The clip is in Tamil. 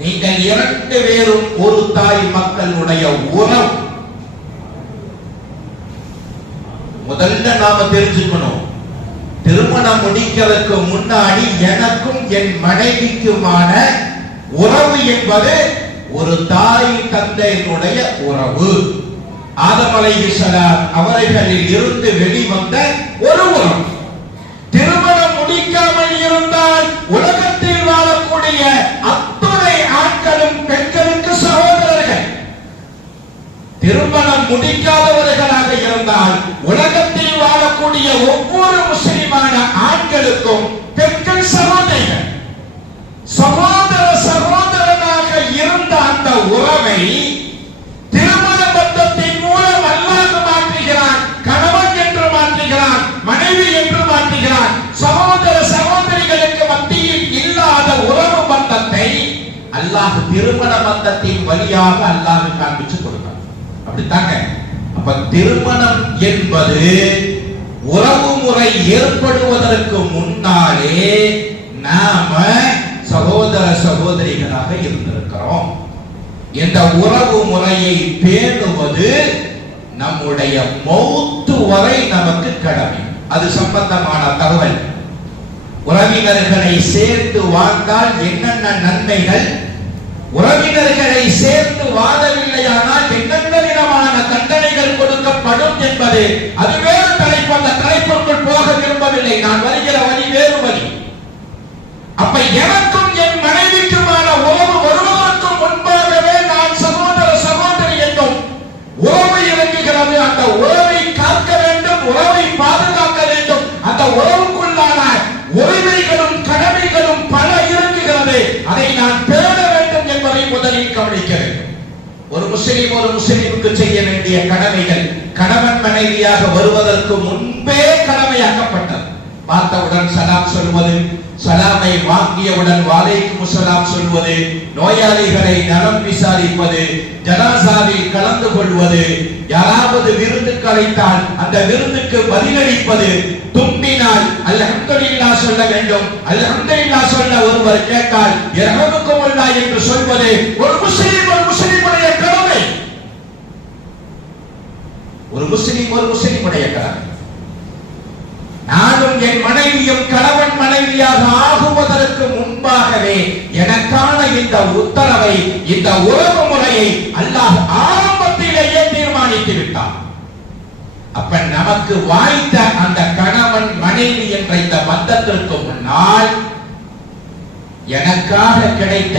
நீங்கள் இரண்டு பேரும் ஒரு தாய் மக்களுடைய உறவு. முதல்ல நாம தெரிஞ்சுக்கணும், திருமணம் முடிக்கிறதுக்கு முன்னாடி எனக்கும் என் மனைவிக்குமான உறவு என்பது ஒரு தாய் தந்தையினுடைய உறவு. ஆதம் அலைஹிஸ்ஸலாம் அவர்களில் இருந்து வெளிவந்த ஒரு உறவு. திருமணம் முடிக்காமல் இருந்தால் உலகத்தில் வாழக்கூடிய அத்தனை ஆண்களும் பெண்களுக்கு சகோதரர்கள். திருமணம் முடிக்காதவர்களாக இருந்தால் உலகத்தில் வாழக்கூடிய ஒவ்வொரு முஸ்லிமான ஆண்களுக்கும் பெண்கள் சகோதரிகள். சகோதர சகோதரனாக இருந்த அந்த உறவை திருமண பந்தத்தின் மூலம் அல்லாஹ் மாற்றுகிறான். கணவன் என்று மாற்றுகிறான், மனைவி என்று மாற்றுகிறான். சகோதர சகோதரிகளுக்கு மத்தியில் இல்லாத உறவு பந்தத்தை அல்லாஹ் திருமண பந்தத்தின் வழியாக அல்லாஹ் காண்பிச்சு கொடுத்தார். அப்படித்தாங்க. அப்ப திருமணம் என்பது உறவு முறை ஏற்படுவதற்கு முன்னாலே நாம சகோதர சகோதரிகளாக இருந்திருக்கிறோம். இந்த உறவு முறையை பேணுவது நம்முடைய மௌத்து வரை நமக்கு கடமை. அது சம்பந்தமான தகவல். உறவினர்களை சேர்த்து வாழ்ந்தால் என்னென்ன நன்மைகள், உறவினர்களை சேர்த்து வாழவில்லையானால் என்னென்ன விதமான தண்டனைகள் கொடுக்கப்படும் என்பது அது வேறு தலைப்பு. அந்த தலைப்புக்குள் போக விரும்பவில்லை. நான் வருகிற வழி வேறு வழி. அப்ப எனக்கும் என் மனைவிக்குமான உறவு வருவதற்கு முன்பாகவே நான் சகோதர சகோதரி என்னும் உறவு இறங்குகிறது. அந்த உறவை காக்க வேண்டும், உறவை பாதுகாக்க வேண்டும். அந்த உறவுக்குள்ளான உரிமைகளும் கடமைகளும் பல இருக்குகிறது. அதை நான் பேண வேண்டும் என்பதை முதலில் கவனிக்க வேண்டும். ஒரு முஸ்லிம் ஒரு முஸ்லிமுக்கு செய்ய வேண்டிய கடமைகள் கணவன் மனைவியாக வருவதற்கு முன்பே கடமையாக்கப்பட்டது. பார்த்தவுடன் சலாம் சொல்வது, சலாமை வாங்கியவுடன் வாலைக்கும் சலாம் சொல்வது, நோயாளிகளை நலம் விசாரிப்பது, ஜனாசாவில் கலந்து கொள்வது, யாராவது விருந்துக்கு அழைத்தால் அந்த விருந்துக்கு பதிலளிப்பது, தும்பினால் அல்ஹம்துலில்லாஹ் சொல்ல வேண்டும். அல்ஹம்துலில்லாஹ் சொல்ல ஒருவர் கேட்டால் யர்ஹமுக்குமுல்லாஹ் என்று சொல்வது ஒரு முஸ்லிமுடைய கடமை. ஒரு முஸ்லிமுடைய கடமை. நானும் என் மனைவியும் கணவன் மனைவியாக ஆகுவதற்கு முன்பாகவே எனக்கான இந்த உத்தரவை, இந்த உறவு முறையை அல்லாஹ் ஆரம்பத்திலேயே தீர்மானித்து விட்டார். அப்ப நமக்கு வாய்த்த அந்த கணவன் மனைவி என்ற இந்த பந்தத்திற்கு முன்னால் எனக்காக கிடைத்த